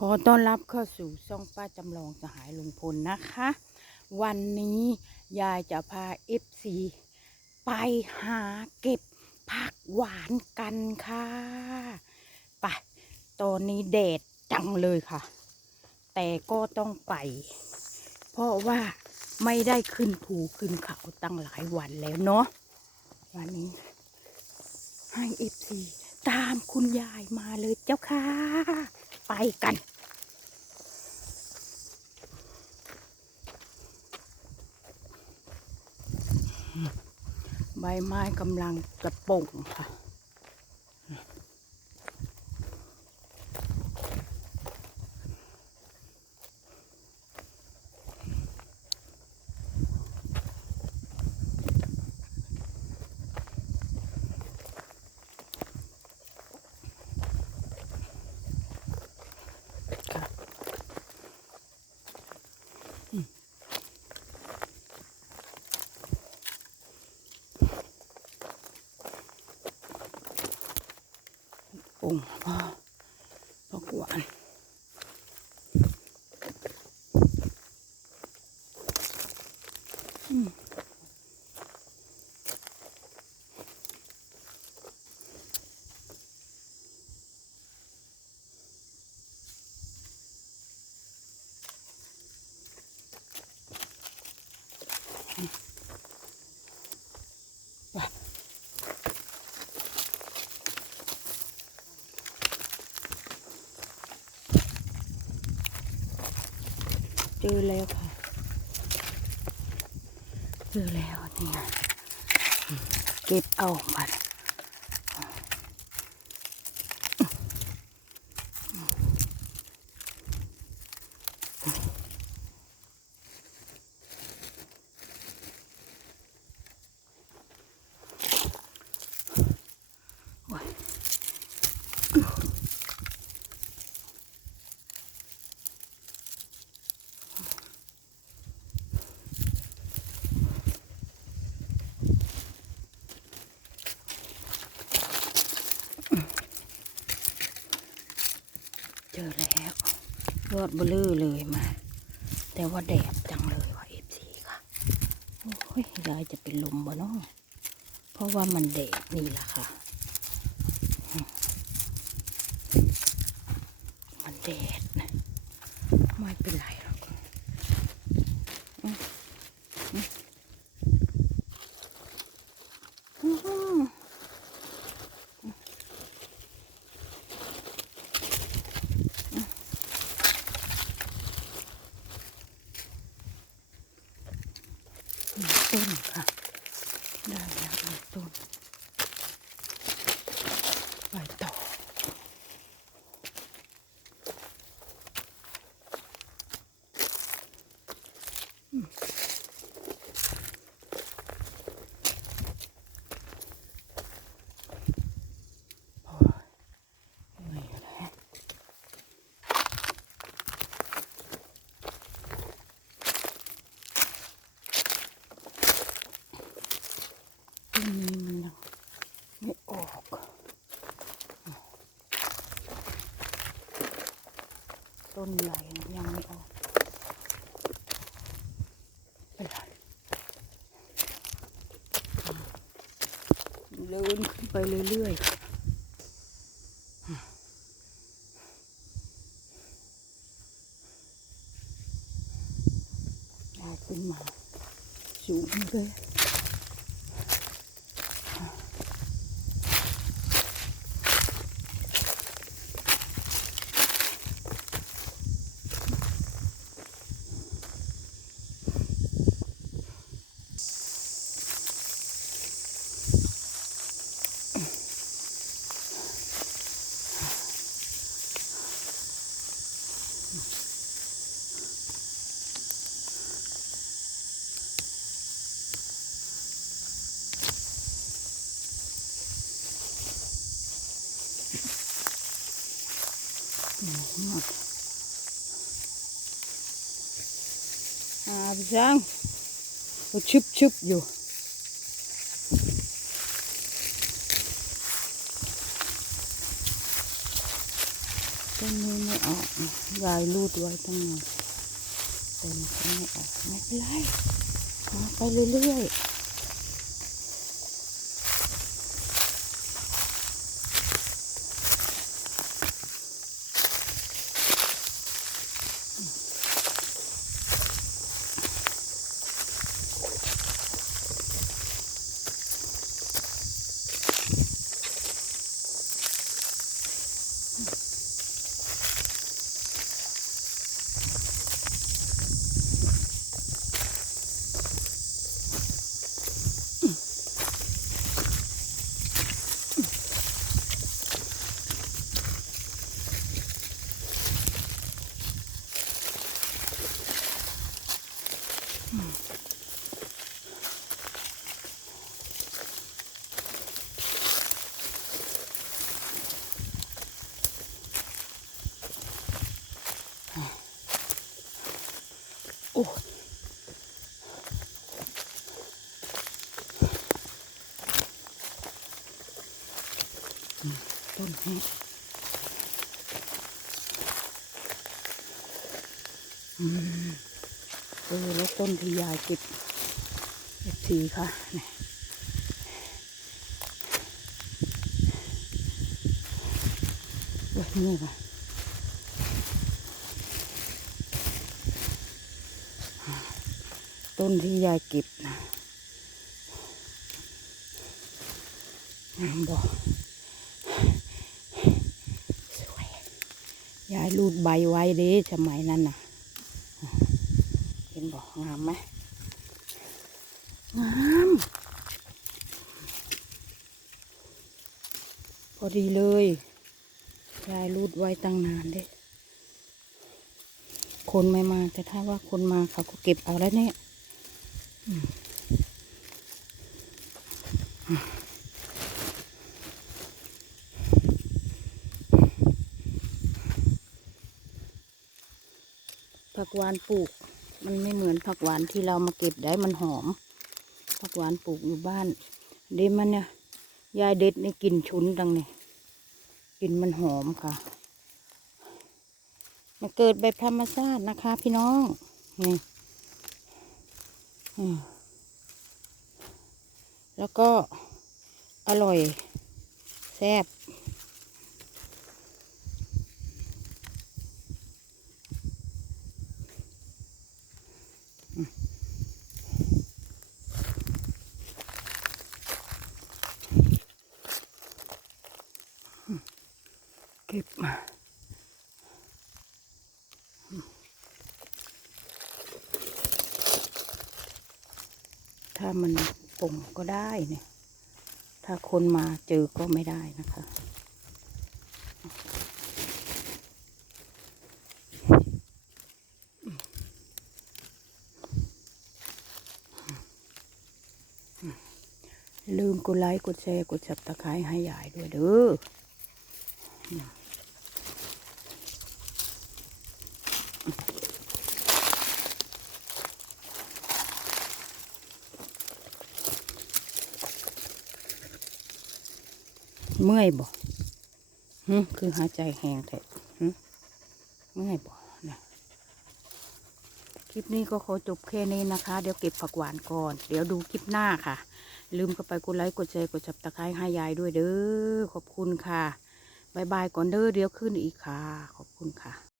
ขอต้อนรับเข้าสู่ช่องป้าจำลองสหายลุงพลนะคะ วันนี้ยายจะพาเอฟซีไปหาเก็บผักหวานกันค่ะไปตอนนี้แดดจังเลยค่ะ แต่ก็ต้องไป เพราะว่าไม่ได้ขึ้นภูขึ้นเขาตั้งหลายวันแล้วเนาะวันนี้ ให้เอฟซีตามคุณยายมาเลยเจ้าค่ะ ไปกัน ใบไม้กำลังกระป่งค่ะ องค์พ่อพ่อกวน เจอแล้วค่ะ เจอแล้วนี่ไงเก็บเอามา ยอดเบลือเลยมา แต่ว่าแดดจังเลยว่ะเอฟซีค่ะ โอ้ยยายจะเป็นลมบ่เนาะเพราะว่ามันแดดนี่แหละค่ะ มันแดดนะไม่เป็นไรหรอกอืมอืมอื้อหือ หนึ่งต้นค่ะ ได้แล้วหนึ่งต้น ไปต่อ โอ้ยเหนื่อยแล้วต้นนี้มันยังไม่ออก ต้นใหญ่ยังไม่ออกเป็นไรเดินขึ้นไปเรื่อยๆได้ขึ้นมาสูงเลย หมดอาพี่ช้างก็ชุบชุบอยู่ จ ต้นนี้ไม่ออกยายรูดไว้ตั้งนานต้นไม่ออกไม่เป็นไรมาไปเรื่อยๆ โอ้ต้นนี้อืมเออแล้วต้นที่ยายเก็บเอฟซีค่ะนี่เว้ยนี่ค่ะ ต้นที่ยายเก็บนะงามบอกสวยยายรูดใบไว้เด้สมัยนั้นน่ะ เห็นบอกงามไหมงามพอดีเลยยายรูดไว้ตั้งนานเด้คนไม่มาแต่ถ้าว่าคนมาเขาก็เก็บเอาแล้วเนี่ย ผักหวานปลูก มันไม่เหมือนผักหวานที่เรามาเก็บได้มันหอม ผักหวานปลูกอยู่บ้านเดี๋ยวมันเนี่ยยายเด็ดนี่กลิ่นชุนดังเนี่ยกลิ่นมันหอมค่ะ มันเกิดแบบธรรมชาตินะคะ พี่น้องนี่ แล้วก็อร่อย แซ่บเก็บมา มันป่งก็ได้เนี่ย ถ้าคนมาเจอก็ไม่ได้นะคะ ลืมกดไลค์กดแชร์กดสับตะไคร้ให้ยายด้วยเด้อ เมื่อยบ่หึคือหายใจแห้งแท้หึเมื่อยบ่นะคลิปนี้ก็ขอจบแค่นี้นะคะ เดี๋ยวเก็บผักหวานก่อน เดี๋ยวดูคลิปหน้าค่ะ ลืมเข้าไปกดไลค์กดแชร์กดจับตะไคร้ให้ยายด้วยเด้อขอบคุณค่ะบายบายก่อนเด้อเดี๋ยวขึ้นอีกค่ะ ขอบคุณค่ะ